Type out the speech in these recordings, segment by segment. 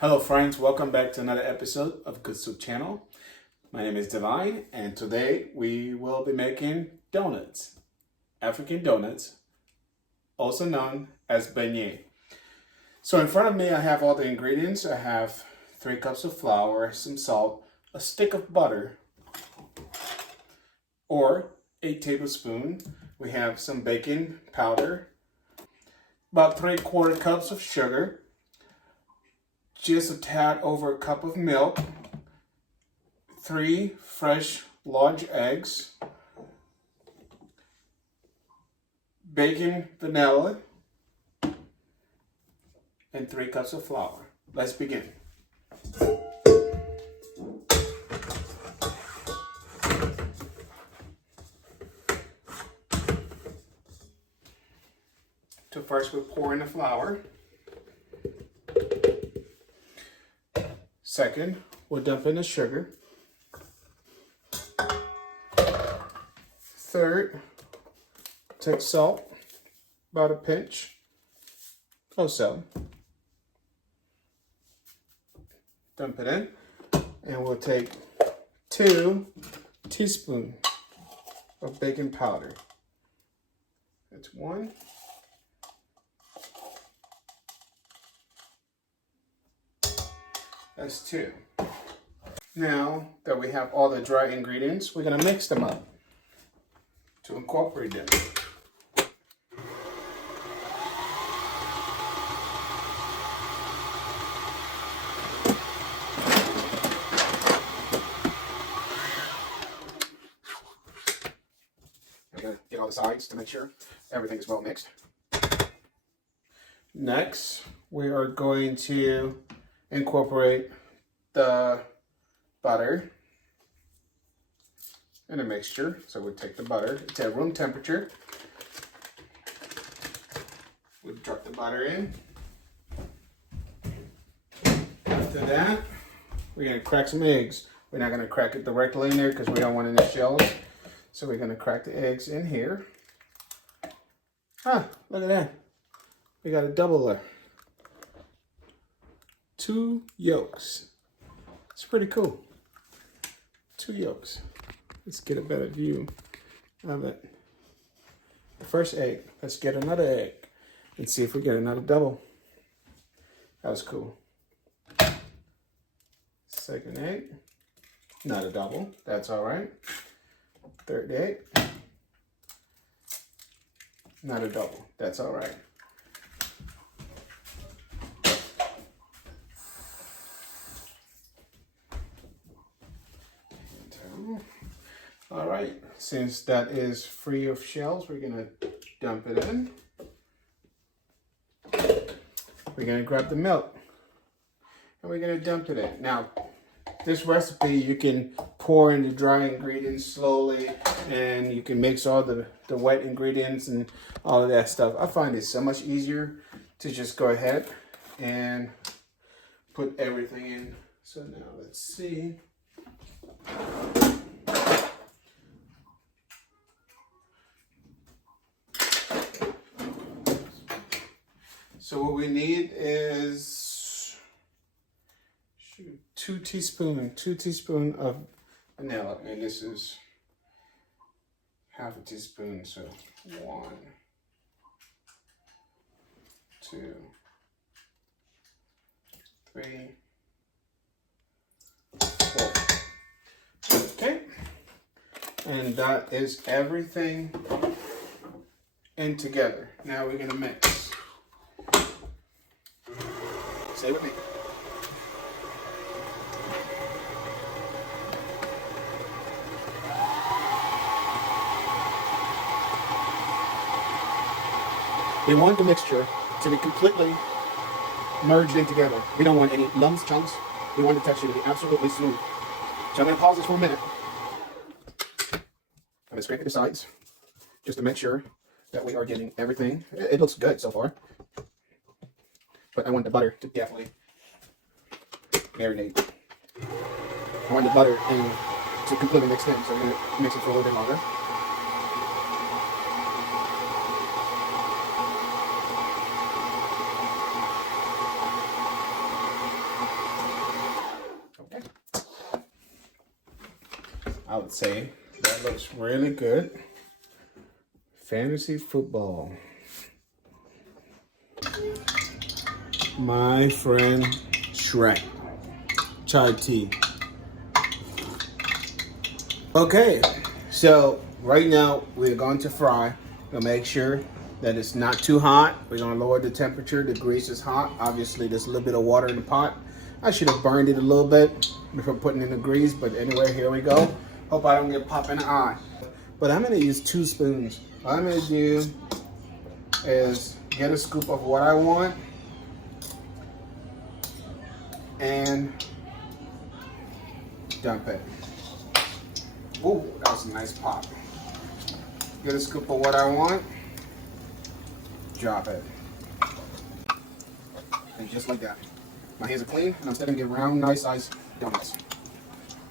Hello friends, welcome back to another episode of Good Soup Channel. My name is Divine and today we will be making donuts, African donuts, also known as beignets. So in front of me I have all the ingredients. I have 3 cups of flour, some salt, a stick of butter, or 8 tablespoons. We have some baking powder, about 3/4 cups of sugar, just a tad over a cup of milk, 3 fresh large eggs, baking vanilla, and 3 cups of flour. Let's begin. So first we'll pour in the flour. Second, we'll dump in the sugar. Third, take salt, about a pinch or so. Dump it in, and we'll take 2 teaspoons of baking powder. That's 1. That's 2. Now that we have all the dry ingredients, we're going to mix them up to incorporate them. I'm going to get all the sides to make sure everything is well mixed. Next, we are going to incorporate the butter in a mixture. So we'll take the butter, it's at room temperature. We'll drop the butter in. After that, we're going to crack some eggs. We're not going to crack it directly in there because we don't want any shells. So we're going to crack the eggs in here. Ah, look at that. We got a doubler. 2 yolks. It's pretty cool. 2 yolks. Let's get a better view of it. The first egg. Let's get another egg and see if we get another double. That was cool. Second egg. Not a double. That's all right. Third egg. Not a double. That's all right. All right, since that is free of shells, we're gonna dump it in. We're gonna grab the milk and we're gonna dump it in. Now, this recipe, you can pour in the dry ingredients slowly and you can mix all the wet ingredients and all of that stuff. I find it so much easier to just go ahead and put everything in. So now let's see. So what we need is 2 teaspoons of vanilla, and this is half a teaspoon, so 1, 2, 3, 4. Okay, and that is everything in together. Now we're gonna mix. Stay with me. We want the mixture to be completely merged in together. We don't want any lumps, chunks. We want the texture to be absolutely smooth. So I'm going to pause this for a minute. I'm going to scrape at the sides just to make sure that we are getting everything. It looks good so far. But I want the butter to definitely marinate. I want the butter to completely mix in, so I'm going to mix it for a little bit longer. I would say that looks really good. Fantasy football. My friend Shrek. Chai tea. Okay, so right now we're going to fry. We'll make sure that it's not too hot. We're gonna lower the temperature. The grease is hot. Obviously, there's a little bit of water in the pot. I should have burned it a little bit before putting in the grease, but anyway, here we go. Hope I don't get pop in the eye. But I'm gonna use 2 spoons. What I'm gonna do is get a scoop of what I want and dump it. Ooh, that was a nice pop. Get a scoop of what I want, drop it. And just like that. My hands are clean, and I'm still gonna get round, nice sized donuts.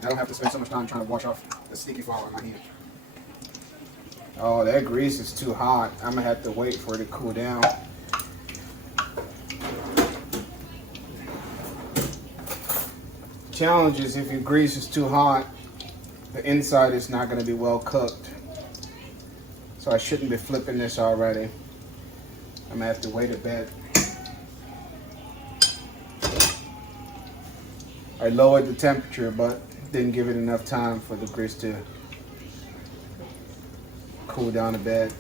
I don't have to spend so much time trying to wash off the sticky flour in my hand. Oh, that grease is too hot. I'm gonna have to wait for it to cool down. Challenge is if your grease is too hot, the inside is not gonna be well cooked. So I shouldn't be flipping this already. I'm gonna have to wait a bit. I lowered the temperature, but didn't give it enough time for the grease to cool down a bit.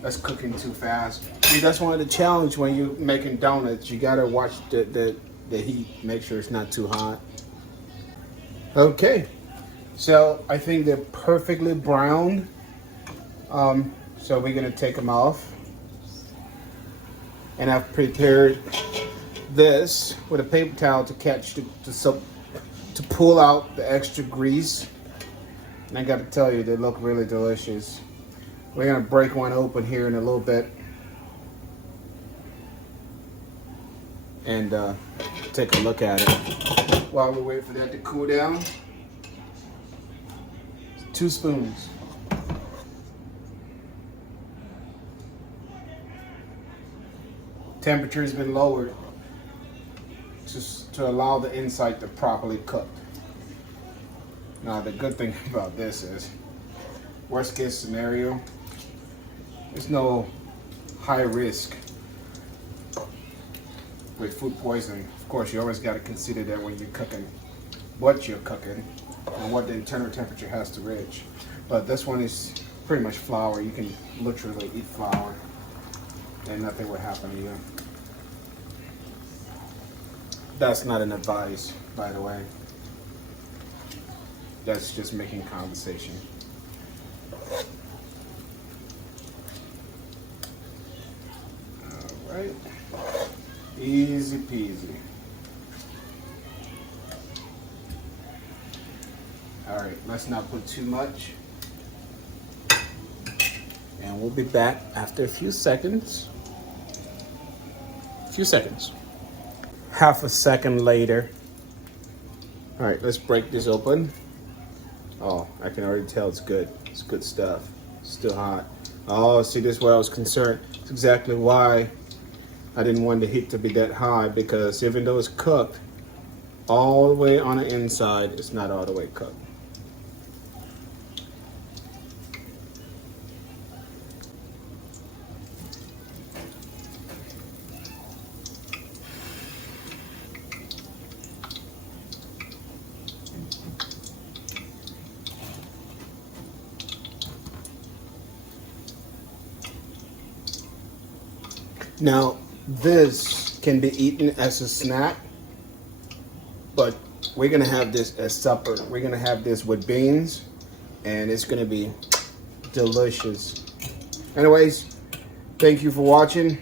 That's cooking too fast. See, that's one of the challenges when you're making donuts. You gotta watch the heat, make sure it's not too hot. Okay, so I think they're perfectly browned. So we're gonna take them off. And I've prepared this with a paper towel to catch to pull out the extra grease. And I got to tell you, they look really delicious. We're gonna break one open here in a little bit and take a look at it. While we wait for that to cool down, 2 spoons. Temperature has been lowered to allow the inside to properly cook. Now the good thing about this is, worst case scenario, there's no high risk with food poisoning. Of course, you always got to consider that when you're cooking, what you're cooking and what the internal temperature has to reach. But this one is pretty much flour. You can literally eat flour and nothing will happen to you. That's not an advice, by the way. That's just making conversation. All right, easy peasy. All right, let's not put too much. And we'll be back after a few seconds. Half a second later. All right, let's break this open. Oh, I can already tell it's good. It's good stuff. It's still hot. Oh, see, this is where I was concerned. It's exactly why I didn't want the heat to be that high, because even though it's cooked all the way on the inside, it's not all the way cooked. Now, this can be eaten as a snack, but we're gonna have this as supper. We're gonna have this with beans, and it's gonna be delicious. Anyways, thank you for watching.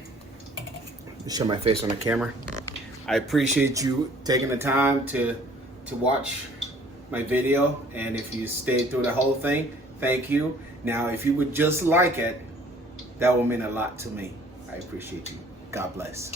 Show my face on the camera. I appreciate you taking the time to watch my video, and if you stayed through the whole thing, thank you. Now, if you would just like it, that would mean a lot to me. I appreciate you. God bless.